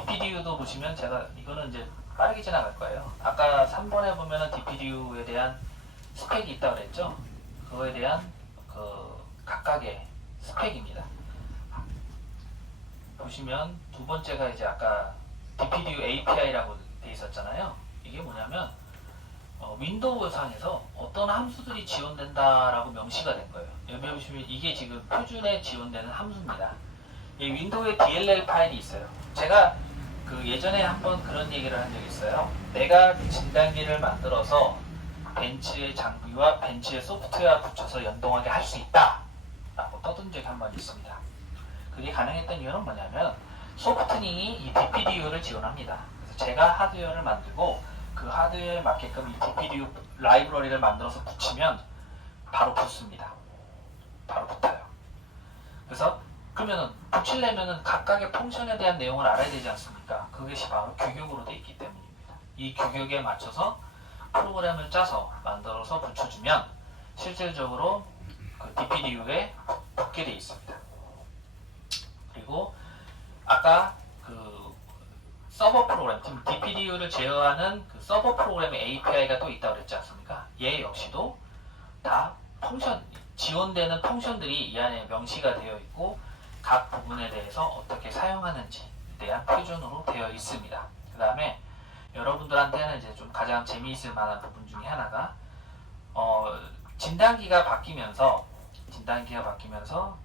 DPDU도 보시면 제가 이거는 이제 빠르게 지나갈 거예요. 아까 3번에 보면은 DPDU에 대한 스펙이 있다고 그랬죠? 그거에 대한 그 각각의 스펙입니다. 보시면 두 번째가 이제 아까 DPDU API라고 돼 있었잖아요. 이게 뭐냐면 윈도우 상에서 어떤 함수들이 지원된다라고 명시가 된 거예요. 여기 보시면 이게 지금 표준에 지원되는 함수입니다. 이 윈도우에 DLL 파일이 있어요. 제가 그 예전에 한번 그런 얘기를 한 적이 있어요. 내가 진단기를 만들어서 벤치의 장비와 벤치의 소프트웨어 붙여서 연동하게 할 수 있다 라고 떠든 적이 한 번 있습니다. 그게 가능했던 이유는 뭐냐면 소프트닝이 이 DPDU를 지원합니다. 그래서 제가 하드웨어를 만들고 그 하드웨어에 맞게끔 이 DPDU 라이브러리를 만들어서 붙이면 바로 붙습니다. 바로 붙어요. 그래서 그러면은 붙이려면은 각각의 펑션에 대한 내용을 알아야 되지 않습니까? 그것이 바로 규격으로 되어 있기 때문입니다. 이 규격에 맞춰서 프로그램을 짜서 만들어서 붙여주면 실질적으로 그 DPDU에 붙게 되어 있습니다. 그리고 아까 그 서버 프로그램, 지금 DPDU를 제어하는 그 서버 프로그램의 API가 또 있다고 그랬지 않습니까? 얘 역시도 다 펑션, 지원되는 펑션들이 이 안에 명시가 되어 있고 각 부분에 대해서 어떻게 사용하는지에 대한 표준으로 되어 있습니다. 그 다음에 여러분들한테는 이제 좀 가장 재미있을 만한 부분 중에 하나가 진단기가 바뀌면서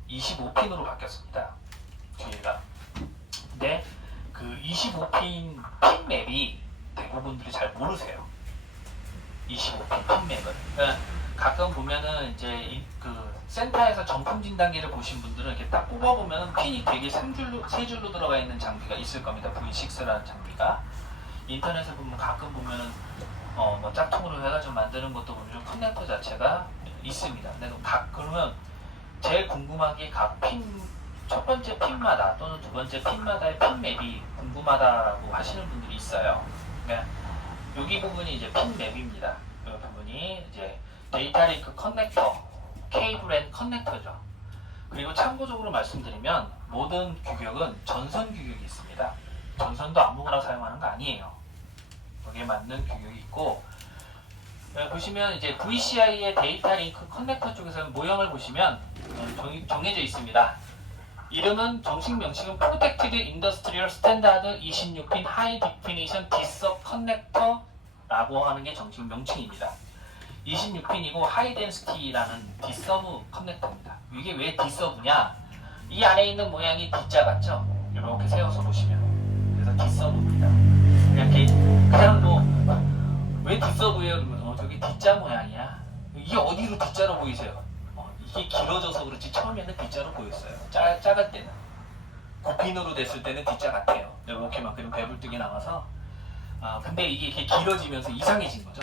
25핀으로 바뀌었습니다. 뒤에가. 근데 그 25핀 핀 맵이 대부분들이 잘 모르세요. 25핀 핀 맵을. 그러니까 가끔 보면은 이제 그 센터에서 정품 진단기를 보신 분들은 이렇게 딱 뽑아보면은 핀이 되게 세 줄로 들어가 있는 장비가 있을 겁니다. V6라는 장비가. 인터넷에 보면 가끔 보면은 뭐 짝퉁으로 해가지고 만드는 것도 보면 커넥터 자체가 있습니다. 근데 그러면 제일 궁금한 게 각 핀, 첫 번째 핀마다 또는 두 번째 핀마다의 핀 맵이 궁금하다라고 하시는 분들이 있어요. 그러니까 여기 부분이 이제 핀 맵입니다. 이 부분이 이제 데이터 링크 커넥터, 케이블 앤 커넥터죠. 그리고 참고적으로 말씀드리면 모든 규격은 전선 규격이 있습니다. 전선도 아무거나 사용하는 거 아니에요. 거기에 맞는 규격이 있고, 보시면 이제 VCI의 데이터 링크 커넥터 쪽에서는 모형을 보시면 정해져 있습니다. 이름은 정식 명칭은 Protected Industrial Standard 26핀 High Definition D-Sub Connector라고 하는 게 정식 명칭입니다. 26핀이고 High Density라는 D-Sub 커넥터입니다. 이게 왜 D-Sub냐? 이 안에 있는 모양이 D자 같죠? 이렇게 세워서 보시면 그래서 D-Sub입니다. 그냥 뭐 왜 D서브예요? 그러면 저기 D자 모양이야. 이게 어디로 D자로 보이세요? 이게 길어져서 그렇지 처음에는 D자로 보였어요. 작을 때는 9핀으로 됐을 때는 D자 같아요. 이렇게만 그림 배불뚝이 나와서 근데 이게 이렇게 길어지면서 이상해진 거죠.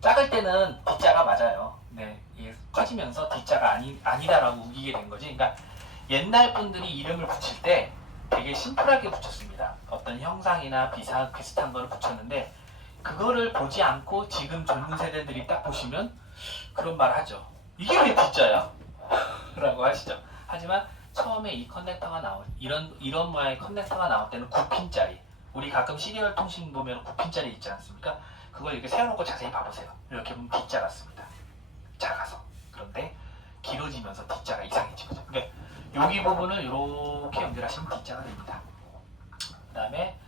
작을 때는 D자가 맞아요. 네, 이게 커지면서 D자가 아니다라고 우기게 된 거지. 그러니까 옛날 분들이 이름을 붙일 때 되게 심플하게 붙였습니다. 어떤 형상이나 비슷한 거를 붙였는데 그거를 보지 않고 지금 젊은 세대들이 딱 보시면 그런 말 하죠. 이게 왜 D자야? 라고 하시죠. 하지만 처음에 이 커넥터가 이런 모양의 커넥터가 나올 때는 9핀짜리. 우리 가끔 시리얼 통신 보면 9핀짜리 있지 않습니까? 그걸 이렇게 세워놓고 자세히 봐보세요. 이렇게 보면 D자 같습니다. 작아서. 그런데 길어지면서 D자가 이상해진 거죠. 그러니까 여기 부분을 이렇게 연결하시면 D자가 됩니다. 그 다음에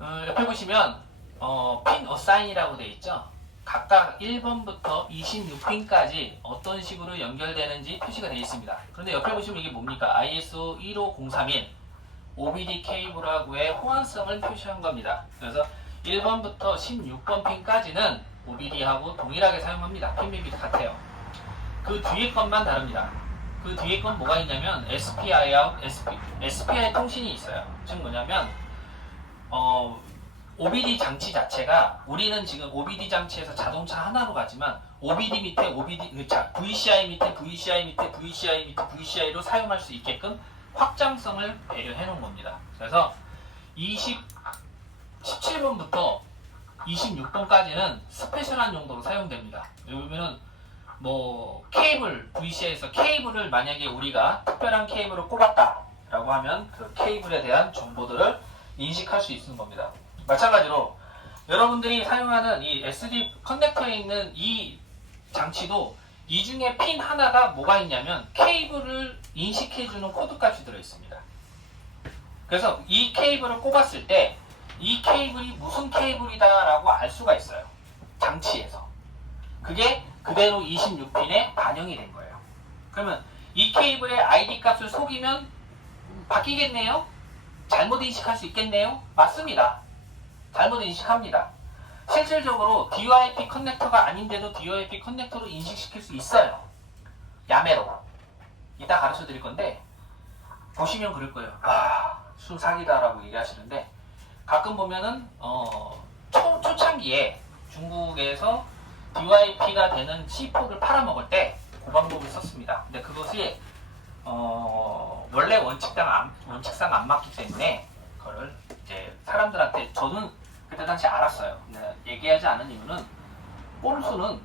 옆에 보시면 핀 어사인이라고 되어 있죠. 각각 1번부터 26핀까지 어떤 식으로 연결되는지 표시가 되어 있습니다. 그런데 옆에 보시면 이게 뭡니까? ISO 15031 OBD 케이블하고의 호환성을 표시한 겁니다. 그래서 1번부터 16번 핀까지는 OBD하고 동일하게 사용합니다. 핀 맵이 같아요. 그 뒤에 것만 다릅니다. 그 뒤에 건 뭐가 있냐면 SPI 통신이 있어요. 즉 뭐냐면 OBD 장치 자체가 우리는 지금 OBD 장치에서 자동차 하나로 가지만 OBD 밑에 VCI 밑에 VCI 밑에 VCI 밑에 VCI로 사용할 수 있게끔 확장성을 배려해 놓은 겁니다. 그래서 17번부터 26번까지는 스페셜한 용도로 사용됩니다. 여기 보면은 뭐 케이블 VCI에서 케이블을 만약에 우리가 특별한 케이블을 꼽았다라고 라고 하면 그 케이블에 대한 정보들을 인식할 수 있는 겁니다. 마찬가지로 여러분들이 사용하는 이 SD 커넥터에 있는 이 장치도 이 중에 핀 하나가 뭐가 있냐면 케이블을 인식해주는 코드 값이 들어있습니다. 그래서 이 케이블을 꼽았을 때 이 케이블이 무슨 케이블이다 라고 알 수가 있어요. 장치에서. 그게 그대로 26핀에 반영이 된 거예요. 그러면 이 케이블의 ID 값을 속이면 바뀌겠네요? 잘못 인식할 수 있겠네요? 맞습니다. 잘못 인식합니다. 실질적으로 DOIP 커넥터가 아닌데도 DOIP 커넥터로 인식시킬 수 있어요. 야매로. 이따 가르쳐 드릴 건데 보시면 그럴 거예요. 아, 순 사기다라고 얘기하시는데 가끔 보면은 초창기에 중국에서 DOIP가 되는 C4를 팔아먹을 때 그 방법을 썼습니다. 근데 그것이 원래 원칙상 안 맞기 때문에 그거를 이제 사람들한테 저는 그때 당시 알았어요. 근데 얘기하지 않은 이유는 꼼수는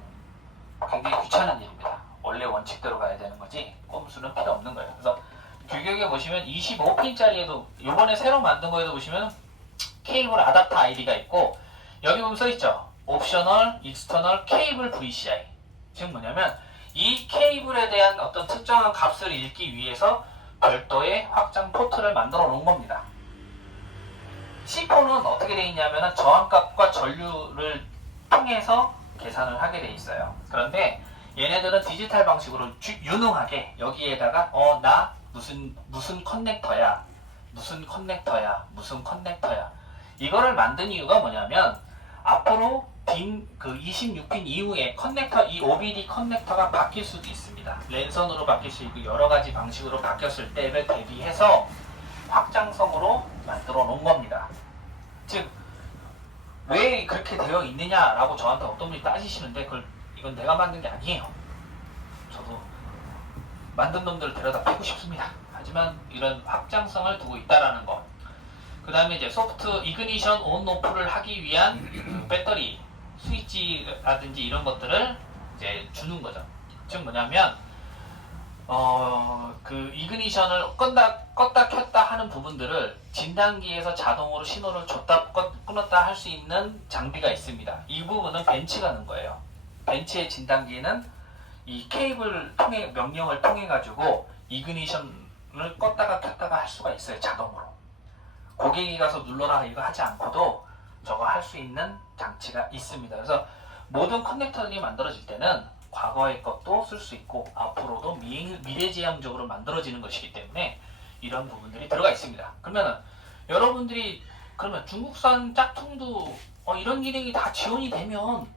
굉장히 귀찮은 일입니다. 원래 원칙대로 가야 되는 거지 꼼수는 필요 없는 거예요. 그래서 규격에 보시면 25핀짜리에도 이번에 새로 만든 거에도 보시면 케이블 아답터 아이디가 있고 여기 보면 써있죠. 옵셔널 익스터널 케이블 VCI. 즉 뭐냐면 이 케이블에 대한 어떤 특정한 값을 읽기 위해서 별도의 확장 포트를 만들어 놓은 겁니다. C4는 어떻게 되어 있냐면 저항값과 전류를 통해서 계산을 하게 되어 있어요. 그런데 얘네들은 디지털 방식으로 유능하게 여기에다가 나 무슨 커넥터야 이거를 만든 이유가 뭐냐면 앞으로 그 26핀 이후에 커넥터, 이 OBD 커넥터가 바뀔 수도 있습니다. 랜선으로 바뀔 수 있고 여러 가지 방식으로 바뀌었을 때를 대비해서 확장성으로 만들어 놓은 겁니다. 즉, 왜 그렇게 되어 있느냐라고 저한테 어떤 분이 따지시는데 이건 내가 만든 게 아니에요. 저도 만든 놈들을 데려다 패고 싶습니다. 하지만 이런 확장성을 두고 있다라는 것. 그 다음에 이제 소프트 이그니션 온 오프를 하기 위한 그 배터리 스위치라든지 이런 것들을 이제 주는 거죠. 즉 뭐냐면 그 이그니션을 껐다 켰다 하는 부분들을 진단기에서 자동으로 신호를 줬다 끊었다 할 수 있는 장비가 있습니다. 이 부분은 벤츠가 넣은 거예요. 벤츠의 진단기는 이 케이블 명령을 통해 가지고 이그니션을 껐다가 켰다가 할 수가 있어요. 자동으로. 고객이 가서 눌러라 이거 하지 않고도 저거 할 수 있는 장치가 있습니다. 그래서 모든 커넥터들이 만들어질 때는 과거의 것도 쓸 수 있고 앞으로도 미래지향적으로 만들어지는 것이기 때문에 이런 부분들이 들어가 있습니다. 그러면 여러분들이 그러면 중국산 짝퉁도 이런 기능이 다 지원이 되면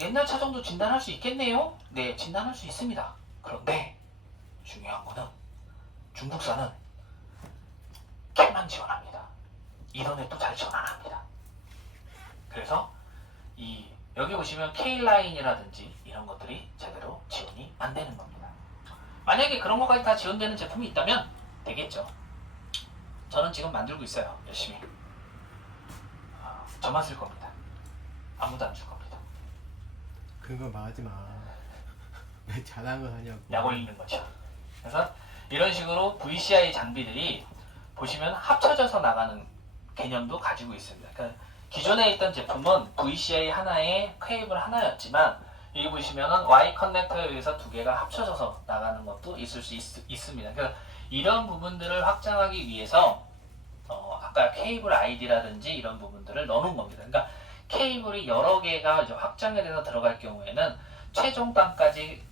옛날 차종도 진단할 수 있겠네요? 네, 진단할 수 있습니다. 그런데 중요한 거는 중국산은 캔만 지원합니다. 이더넷도 잘 지원 안 합니다. 그래서 여기 보시면 K라인이라든지 이런 것들이 제대로 지원이 안 되는 겁니다. 만약에 그런 것까지 다 지원되는 제품이 있다면 되겠죠. 저는 지금 만들고 있어요. 열심히. 저만 쓸 겁니다. 아무도 안 줄 겁니다. 그런 거 말하지 마. 왜 잘한 거 하냐고. 약 올리는 거죠. 그래서 이런 식으로 VCI 장비들이 보시면 합쳐져서 나가는 개념도 가지고 있습니다. 그러니까 기존에 있던 제품은 VCI 하나에 케이블 하나였지만 여기 보시면은 Y 커넥터에 의해서 두 개가 합쳐져서 나가는 것도 있을 수 있습니다. 그러니까 이런 부분들을 확장하기 위해서 아까 케이블 아이디라든지 이런 부분들을 넣어놓은 겁니다. 그러니까 케이블이 여러 개가 이제 확장이 돼서 들어갈 경우에는 최종단까지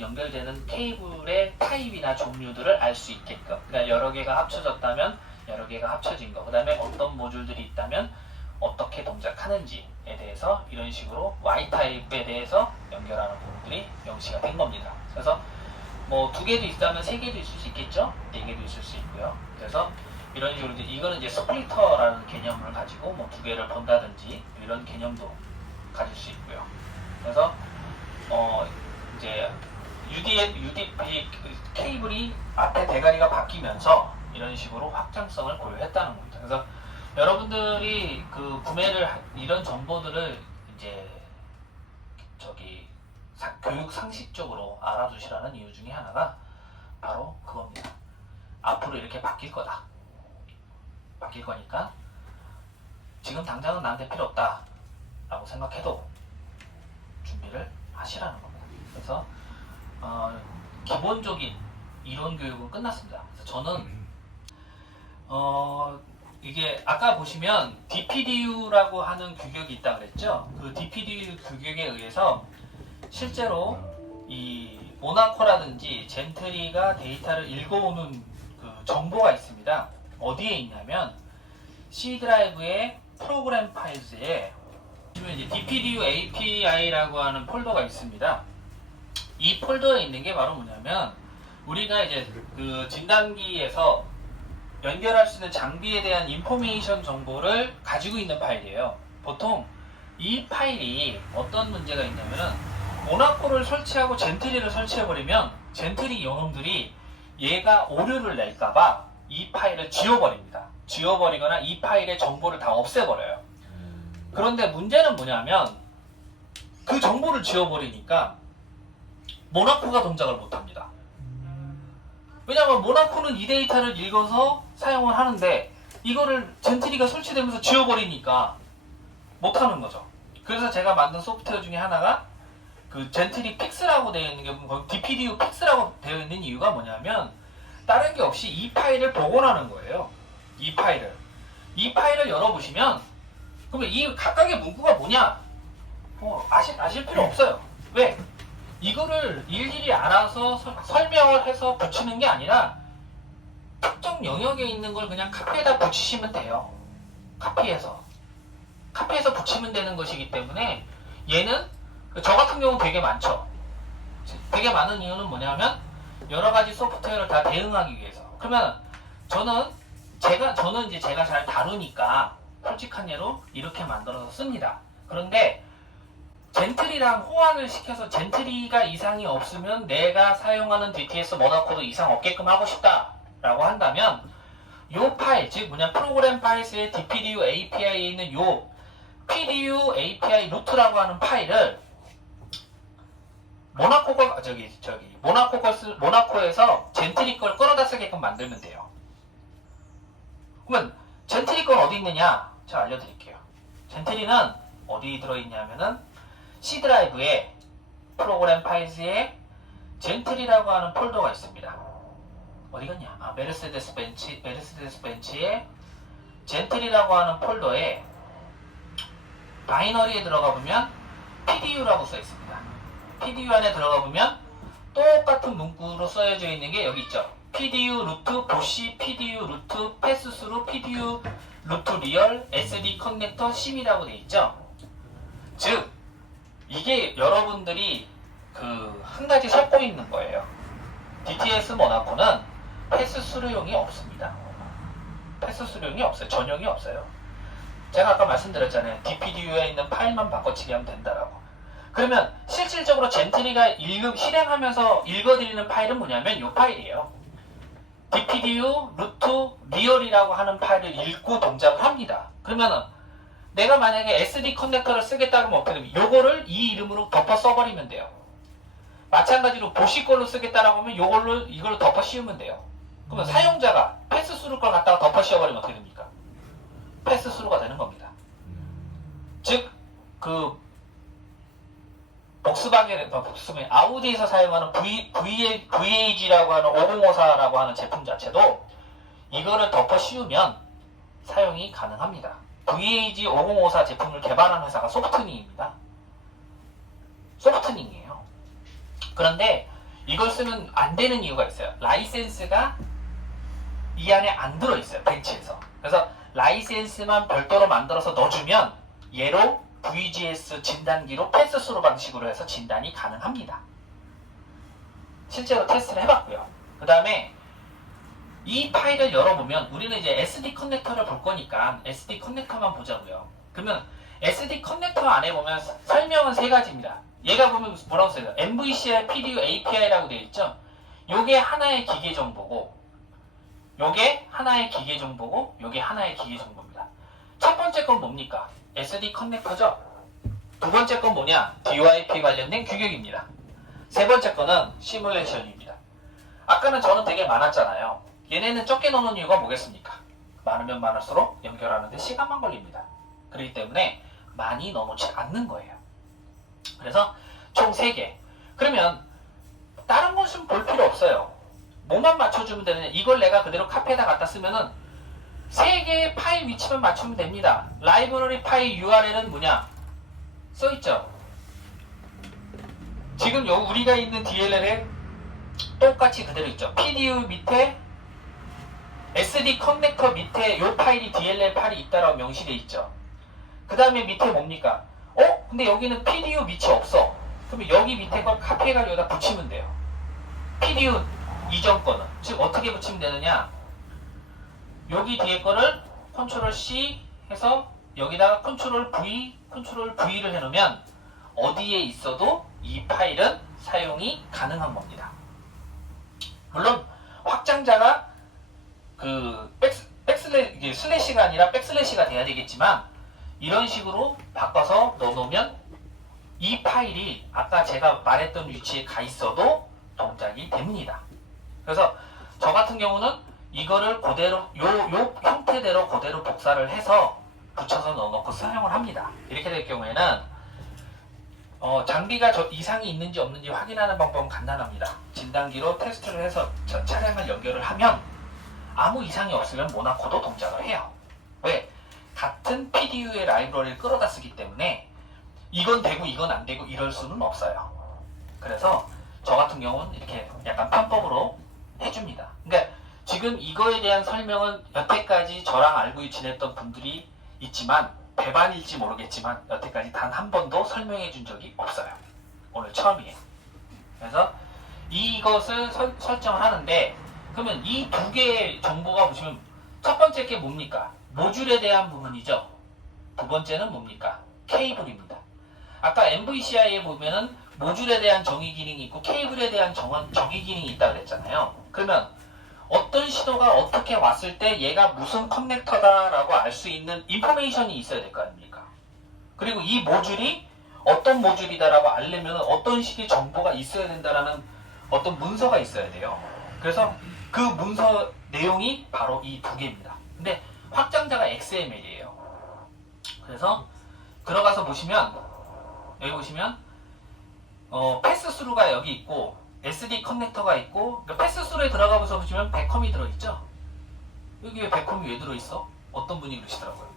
연결되는 케이블의 타입이나 종류들을 알 수 있게끔, 그러니까 여러 개가 합쳐졌다면 여러 개가 합쳐진 거, 그 다음에 어떤 모듈들이 있다면 어떻게 동작하는지에 대해서 이런 식으로 Y타입에 대해서 연결하는 부분들이 명시가 된 겁니다. 그래서 뭐 2개도 있다면 3개도 있을 수 있겠죠? 4개도 있을 수 있고요. 그래서 이런 식으로 이거는 이제 스플리터라는 개념을 가지고 뭐 2개를 본다든지 이런 개념도 가질 수 있고요. 그래서 이제 UDP 케이블이 앞에 대가리가 바뀌면서 이런 식으로 확장성을 고려했다는 겁니다. 그래서 여러분들이 이런 정보들을 이제 교육 상식적으로 알아두시라는 이유 중에 하나가 바로 그겁니다. 앞으로 이렇게 바뀔 거다. 바뀔 거니까 지금 당장은 나한테 필요 없다 라고 생각해도 준비를 하시라는 겁니다. 그래서 기본적인 이론 교육은 끝났습니다. 그래서 저는 이게 아까 보시면 DPDU라고 하는 규격이 있다 그랬죠. 그 DPDU 규격에 의해서 실제로 이 모나코라든지 젠트리가 데이터를 읽어오는 그 정보가 있습니다. 어디에 있냐면 C 드라이브의 프로그램 파일즈에 보시면 이제 DPDU API라고 하는 폴더가 있습니다. 이 폴더에 있는 게 바로 뭐냐면 우리가 이제 그 진단기에서 연결할 수 있는 장비에 대한 인포메이션 정보를 가지고 있는 파일이에요. 보통 이 파일이 어떤 문제가 있냐면은 모나코를 설치하고 젠트리를 설치해버리면 젠트리 요놈들이 얘가 오류를 낼까봐 이 파일을 지워버립니다. 지워버리거나 이 파일의 정보를 다 없애버려요. 그런데 문제는 뭐냐면 그 정보를 지워버리니까 모나코가 동작을 못합니다. 왜냐하면 모나코는 이 데이터를 읽어서 사용을 하는데 이거를 젠트리가 설치되면서 지워버리니까 못하는 거죠. 그래서 제가 만든 소프트웨어 중에 하나가 그 젠트리 픽스라고 되어 있는 게 DPDU 픽스라고 되어 있는 이유가 뭐냐면 다른 게 없이 이 파일을 복원하는 거예요. 이 파일을 열어보시면 그러면 이 각각의 문구가 뭐냐? 아실 필요 없어요. 왜? 이거를 일일이 알아서 설명을 해서 붙이는 게 아니라 특정 영역에 있는 걸 그냥 카피에다 붙이시면 돼요. 카피해서 붙이면 되는 것이기 때문에 얘는 저 같은 경우는 되게 많죠. 되게 많은 이유는 뭐냐면 여러 가지 소프트웨어를 다 대응하기 위해서. 그러면 저는 이제 제가 잘 다루니까 솔직한 예로 이렇게 만들어서 씁니다. 그런데 젠트리랑 호환을 시켜서 젠트리가 이상이 없으면 내가 사용하는 DTS 모나코도 이상 없게끔 하고 싶다라고 한다면 요 파일, 즉 뭐냐 프로그램 파일스의 DPDU API에 있는 요 PDU API 루트라고 하는 파일을 모나코에서 젠트리 걸 끌어다 쓰게끔 만들면 돼요. 그러면 젠트리 건 어디 있느냐? 제가 알려드릴게요. 젠트리는 어디 들어있냐면은 C 드라이브에 프로그램 파일즈에 젠트리라고 하는 폴더가 있습니다. 어디 갔냐? 메르세데스 벤치에 젠트리라고 하는 폴더에 바이너리에 들어가 보면 PDU라고 써 있습니다. PDU 안에 들어가 보면 똑같은 문구로 써져 있는 게 여기 있죠. PDU 루트 보시, PDU 루트 패스스루, PDU 루트 리얼, SD 커넥터 심이라고 돼 있죠. 즉 이게 여러분들이 그 한 가지 섞고 있는 거예요. DTS 모나코는 패스스루용이 없습니다. 패스스루용이 없어요. 전용이 없어요. 제가 아까 말씀드렸잖아요. DPDU에 있는 파일만 바꿔치기 하면 된다라고. 그러면 실질적으로 젠트리가 실행하면서 읽어드리는 파일은 뭐냐면 이 파일이에요. DPDU 루트 리얼이라고 하는 파일을 읽고 동작을 합니다. 그러면은 내가 만약에 SD 커넥터를 쓰겠다 그러면 어떻게 되면 요거를 이 이름으로 덮어 써버리면 돼요. 마찬가지로 보시 걸로 쓰겠다라고 하면 이걸로 덮어 씌우면 돼요. 그러면 사용자가 패스스루 걸 갖다가 덮어 씌워버리면 어떻게 됩니까? 패스스루가 되는 겁니다. 즉, 그 복스바겐 아우디에서 사용하는 VAG라고 하는 5054라고 하는 제품 자체도 이거를 덮어 씌우면 사용이 가능합니다. VAG 5054 제품을 개발한 회사가 소프트닝입니다. 소프트닝이에요. 그런데 이걸 쓰면 안 되는 이유가 있어요. 라이센스가 이 안에 안 들어있어요. 벤치에서. 그래서 라이센스만 별도로 만들어서 넣어주면 얘로 VGS 진단기로 패스스루 방식으로 해서 진단이 가능합니다. 실제로 테스트를 해봤고요. 그 다음에 이 파일을 열어보면 우리는 이제 SD 커넥터를 볼 거니까 SD 커넥터만 보자고요. 그러면 SD 커넥터 안에 보면 설명은 세 가지입니다. 얘가 보면 뭐라고 써요? MVCI PDU API라고 되어 있죠? 요게 하나의 기계 정보고 요게 하나의 기계 정보고 요게 하나의 기계 정보입니다. 첫 번째 건 뭡니까? SD 커넥터죠? 두 번째 건 뭐냐? DYP 관련된 규격입니다. 세 번째 거는 시뮬레이션입니다. 아까는 저는 되게 많았잖아요. 얘네는 적게 넣는 이유가 뭐겠습니까? 많으면 많을수록 연결하는데 시간만 걸립니다. 그렇기 때문에 많이 넣어놓지 않는 거예요. 그래서 총 3개. 그러면 다른 것은 볼 필요 없어요. 뭐만 맞춰주면 되느냐. 이걸 내가 그대로 카페에다 갖다 쓰면은 3개의 파일 위치만 맞추면 됩니다. 라이브러리 파일 URL은 뭐냐? 써있죠. 지금 우리가 있는 DLL에 똑같이 그대로 있죠. PDU 밑에 SD 커넥터 밑에 이 파일이 DLL 파일이 있다라고 명시되어 있죠. 그 다음에 밑에 뭡니까? 근데 여기는 PDU 밑이 없어. 그러면 여기 밑에 걸 카피해가지고 여기다 붙이면 돼요. PDU 이전 거는. 즉 어떻게 붙이면 되느냐? 여기 뒤에 거를 컨트롤 C 해서 여기다가 컨트롤 V를 해놓으면 어디에 있어도 이 파일은 사용이 가능한 겁니다. 물론 확장자가 슬래시가 아니라 백슬래시가 돼야 되겠지만 이런 식으로 바꿔서 넣어놓으면 이 파일이 아까 제가 말했던 위치에 가 있어도 동작이 됩니다. 그래서 저 같은 경우는 이거를 그대로 요 형태대로 그대로 복사를 해서 붙여서 넣어놓고 사용을 합니다. 이렇게 될 경우에는 장비가 이상이 있는지 없는지 확인하는 방법은 간단합니다. 진단기로 테스트를 해서 차량을 연결을 하면 아무 이상이 없으면 모나코도 동작을 해요. 왜? 같은 PDU의 라이브러리를 끌어다 쓰기 때문에 이건 되고 이건 안 되고 이럴 수는 없어요. 그래서 저 같은 경우는 이렇게 약간 편법으로 해줍니다. 그러니까 지금 이거에 대한 설명은 여태까지 저랑 알고 지냈던 분들이 있지만 배반일지 모르겠지만 여태까지 단 한 번도 설명해 준 적이 없어요. 오늘 처음이에요. 그래서 이것을 설정을 하는데 그러면 이 2개의 정보가 보시면 첫 번째 게 뭡니까? 모듈에 대한 부분이죠. 두 번째는 뭡니까? 케이블입니다. 아까 MVCI에 보면은 모듈에 대한 정의 기능이 있고 케이블에 대한 정의 기능이 있다고 그랬잖아요. 그러면 어떤 시도가 어떻게 왔을 때 얘가 무슨 커넥터다라고 알 수 있는 인포메이션이 있어야 될 거 아닙니까? 그리고 이 모듈이 어떤 모듈이다라고 알려면 어떤 식의 정보가 있어야 된다라는 어떤 문서가 있어야 돼요. 그래서 그 문서 내용이 바로 이 2개입니다. 근데 확장자가 XML이에요. 그래서 들어가서 보시면 여기 보시면 패스스루가 여기 있고 SD 커넥터가 있고 패스스루에 들어가서 보시면 베컴이 들어있죠. 여기 왜 베컴이 왜 들어있어? 어떤 분이 그러시더라고요.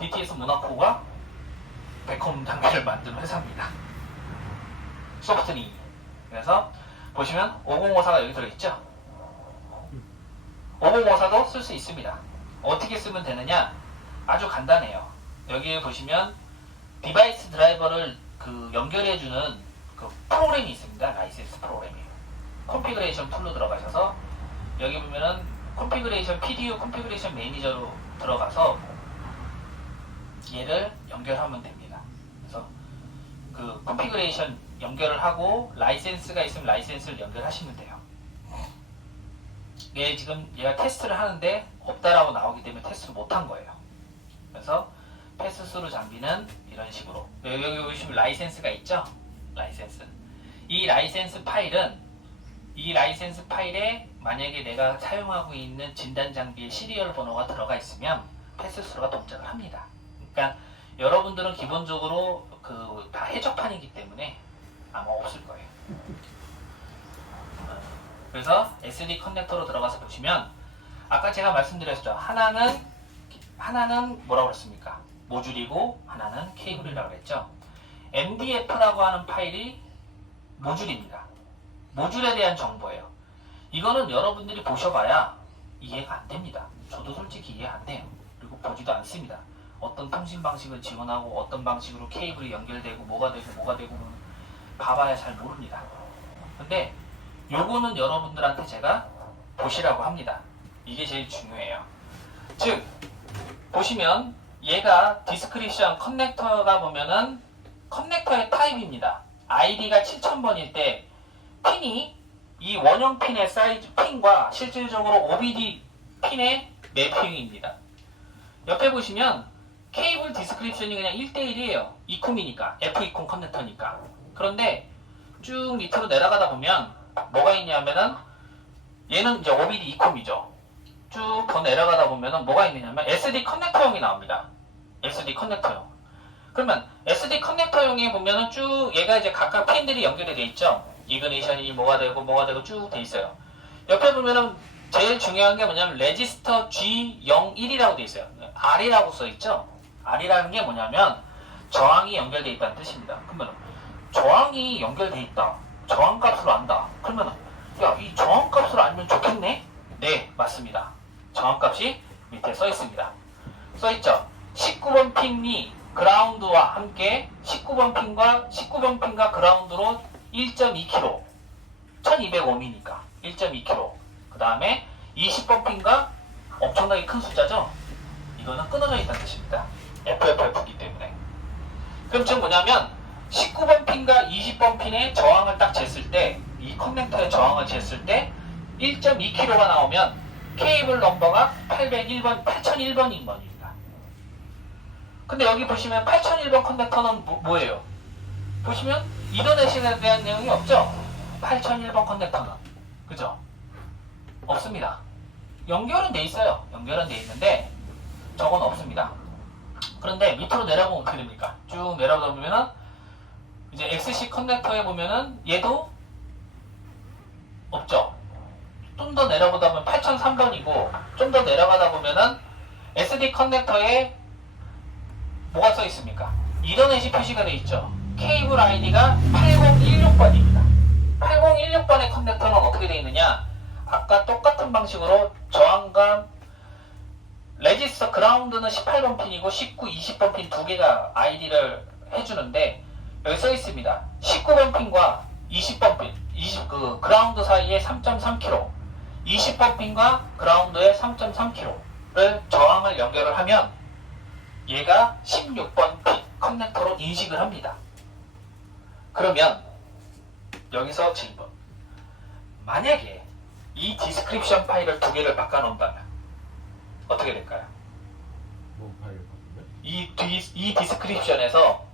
DTS 모나코가 베컴 장비를 만든 회사입니다. 소프트니. 그래서 보시면 5054가 여기 들어있죠. 5054도 쓸 수 있습니다. 어떻게 쓰면 되느냐? 아주 간단해요. 여기에 보시면 디바이스 드라이버를 연결해주는 그 프로그램이 있습니다. 라이센스 프로그램이. 컨피그레이션 툴로 들어가셔서 여기 보면은 컨피그레이션 PDU 컨피그레이션 매니저로 들어가서 얘를 연결하면 됩니다. 그래서 그 컨피그레이션 연결을 하고 라이센스가 있으면 라이센스를 연결하시면 돼요. 얘가 테스트를 하는데 없다라고 나오기 때문에 테스트를 못한 거예요. 그래서 패스스루 장비는 이런 식으로 여기 보시면 라이센스가 있죠? 라이센스. 이 라이센스 파일에 만약에 내가 사용하고 있는 진단 장비의 시리얼 번호가 들어가 있으면 패스스루가 동작을 합니다. 그러니까 여러분들은 기본적으로 다 해적판이기 때문에 아마 없을 거예요. 그래서 SD 커넥터로 들어가서 보시면 아까 제가 말씀드렸죠. 하나는 뭐라고 그랬습니까? 모듈이고 하나는 케이블이라고 그랬죠. MDF라고 하는 파일이 모듈입니다. 모듈에 대한 정보예요. 이거는 여러분들이 보셔봐야 이해가 안 됩니다. 저도 솔직히 이해 안 돼요. 그리고 보지도 않습니다. 어떤 통신 방식을 지원하고 어떤 방식으로 케이블이 연결되고 뭐가 되고 봐봐야 잘 모릅니다. 근데 요거는 여러분들한테 제가 보시라고 합니다. 이게 제일 중요해요. 즉 보시면 얘가 디스크립션 커넥터가 보면은 커넥터의 타입입니다. ID가 7000번일 때 핀이 이 원형 핀의 사이즈 핀과 실질적으로 OBD 핀의 매핑입니다. 옆에 보시면 케이블 디스크립션이 그냥 1대1이에요. 이콤이니까 F2콤 커넥터니까. 그런데 쭉 밑으로 내려가다 보면 뭐가 있냐면은 얘는 이제 OBD 이콤이죠. 쭉 더 내려가다 보면은 뭐가 있느냐면 SD 커넥터형이 나옵니다. SD 커넥터형. 그러면 SD 커넥터형에 보면은 쭉 얘가 이제 각각 핀들이 연결이 돼 있죠. 이그니션이 뭐가 되고 쭉 돼 있어요. 옆에 보면은 제일 중요한 게 뭐냐면 레지스터 G01이라고 돼 있어요. R이라고 써 있죠. R이라는 게 뭐냐면 저항이 연결돼 있다는 뜻입니다. 그러면 저항이 연결돼 있다. 저항 값으로 안다. 그러면 야, 이 저항 값으로 알면 좋겠네? 네, 맞습니다. 저항 값이 밑에 써 있습니다. 써 있죠. 19번 핀이 그라운드와 함께 19번 핀과 그라운드로 1.2km 1200ohm이니까 1.2km 그 다음에 20번 핀과 엄청나게 큰 숫자죠. 이거는 끊어져 있다는 뜻입니다. FFF이기 때문에. 그럼 지금 뭐냐면 19번 핀과 20번 핀의 저항을 딱 쟀을 때 이 커넥터의 저항을 쟀을 때 1.2km가 나오면 케이블 넘버가 8001번인 겁니다. 근데 여기 보시면 8001번 커넥터는 뭐예요? 보시면 이더넷에 대한 내용이 없죠? 8001번 커넥터는. 그죠? 없습니다. 연결은 돼 있어요. 연결은 돼 있는데 저건 없습니다. 그런데 밑으로 내려보면 어떻게 됩니까? 쭉 내려오다 보면은 이제 XC 커넥터에 보면은 얘도 없죠? 좀 더 내려보다 보면 8003번이고 좀 더 내려가다 보면은 SD 커넥터에 뭐가 써 있습니까? 이더넷이 표시가 돼 있죠. 케이블 아이디가 8016번입니다. 8016번의 커넥터는 어떻게 돼 있느냐? 아까 똑같은 방식으로 저항감 레지스터 그라운드는 18번 핀이고 19, 20번 핀 두 개가 아이디를 해주는데 여기 써 있습니다. 19번 핀과 20번 핀, 그 그라운드 사이에 3.3km, 20번 핀과 그라운드에 3.3km를 저항을 연결을 하면 얘가 16번 핀 커넥터로 인식을 합니다. 그러면 여기서 질문. 만약에 이 디스크립션 파일을 두 개를 바꿔놓는다면 어떻게 될까요? 뭐 파일 바꾸면? 이 디스크립션에서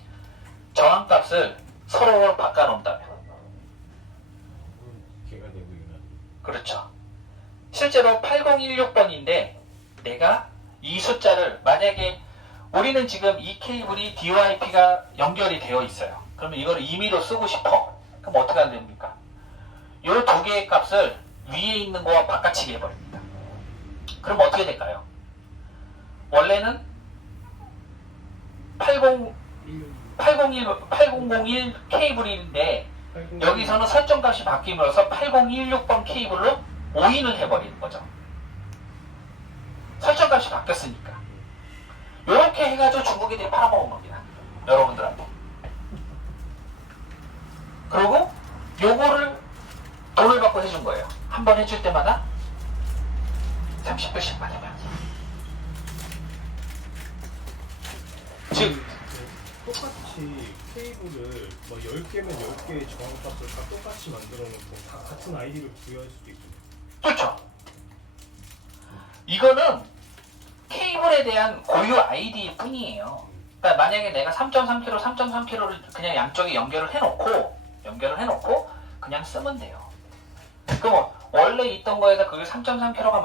저항값을 서로 바꿔놓는다면 걔가 되고 이건 그렇죠. 실제로 8016번인데 내가 이 숫자를 만약에 우리는 지금 이 케이블이 DYP가 연결이 되어 있어요. 그러면 이걸 임의로 쓰고 싶어. 그럼 어떻게 하면 됩니까? 이 두 개의 값을 위에 있는 거와 바꿔치기 해버립니다. 그럼 어떻게 될까요? 원래는 8001 케이블인데 여기서는 설정값이 바뀌면서 8016번 케이블로 오인을 해버리는 거죠. 설정값이 바뀌었으니까. 이렇게 해가지고 중국인들이 팔아먹은 겁니다. 여러분들한테. 그리고 요거를 돈을 받고 해준 거예요. 한 번 해줄 때마다 30불씩 받으면서. 즉 똑같이 케이블을 뭐 10개면 10개의 저항값을 다 똑같이 만들어 놓고 다 같은 아이디를 부여할 수도 있고. 그렇죠. 이거는 케이블에 대한 고유 아이디일 뿐이에요. 그러니까 만약에 내가 3.3km를 그냥 양쪽에 연결을 해놓고 그냥 쓰면 돼요. 그럼 원래 있던 거에다 그걸 3.3km가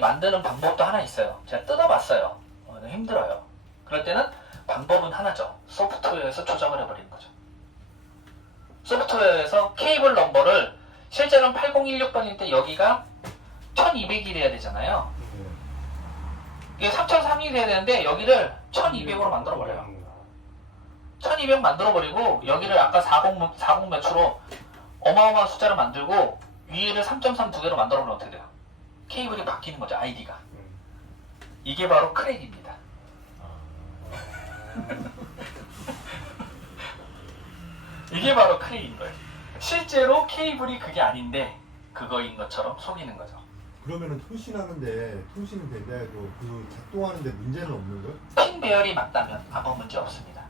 만드는 방법도 하나 있어요. 제가 뜯어봤어요. 힘들어요. 그럴 때는 방법은 하나죠. 소프트웨어에서 조정을 해버리는 거죠. 소프트웨어에서 케이블 넘버를 실제로는 8016번일 때 여기가 1200이 돼야 되잖아요. 이게 3003이 돼야 되는데 여기를 1200으로 만들어버려요. 1200 만들어버리고 여기를 아까 40 몇으로 어마어마한 숫자를 만들고 위에를 3.3 두 개로 만들어버리면 어떻게 돼요? 케이블이 바뀌는 거죠. 아이디가. 이게 바로 크랙입니다. 이게 바로 크랙인 거예요. 실제로 케이블이 그게 아닌데 그거인 것처럼 속이는 거죠. 그러면은 통신하는데 통신은 된다 해도 그 작동하는데 문제는 없는 거예요? 핀 배열이 맞다면 아무 문제 없습니다.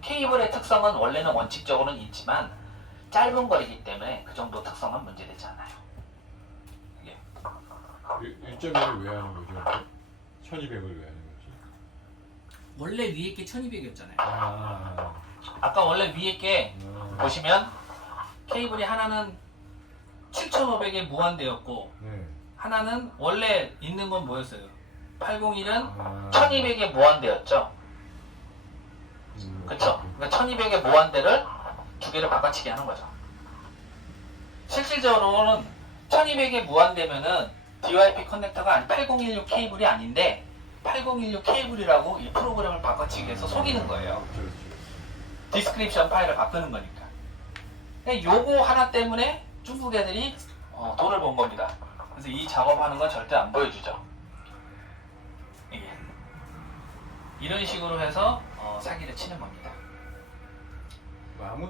케이블의 특성은 원래는 원칙적으로는 있지만 짧은 거리기 때문에 그 정도 특성은 문제되지 않아요. 이게 1.1을 왜 하는 거죠? 1200을 왜 하는 거지? 원래 위에 게 1200이었잖아요. 아, 아까 원래 위에 게 보시면 케이블이 하나는 7500에 무한대였고 네. 하나는 원래 있는 건 뭐였어요? 801은 아. 1200의 무한대였죠. 그쵸? 그러니까 1200의 무한대를 두 개를 바꿔치기 하는 거죠. 실질적으로는 1200의 무한대면은 DYP 커넥터가 8016 케이블이 아닌데 8016 케이블이라고 이 프로그램을 바꿔치기 해서 속이는 거예요. 그렇죠. 디스크립션 파일을 바꾸는 거니까. 그러니까 요거 하나 때문에 중국 애들이 돈을 번 겁니다. 그래서 이 작업하는 건 절대 안 보여주죠. 이게 이런 식으로 해서 사기를 치는 겁니다. 아무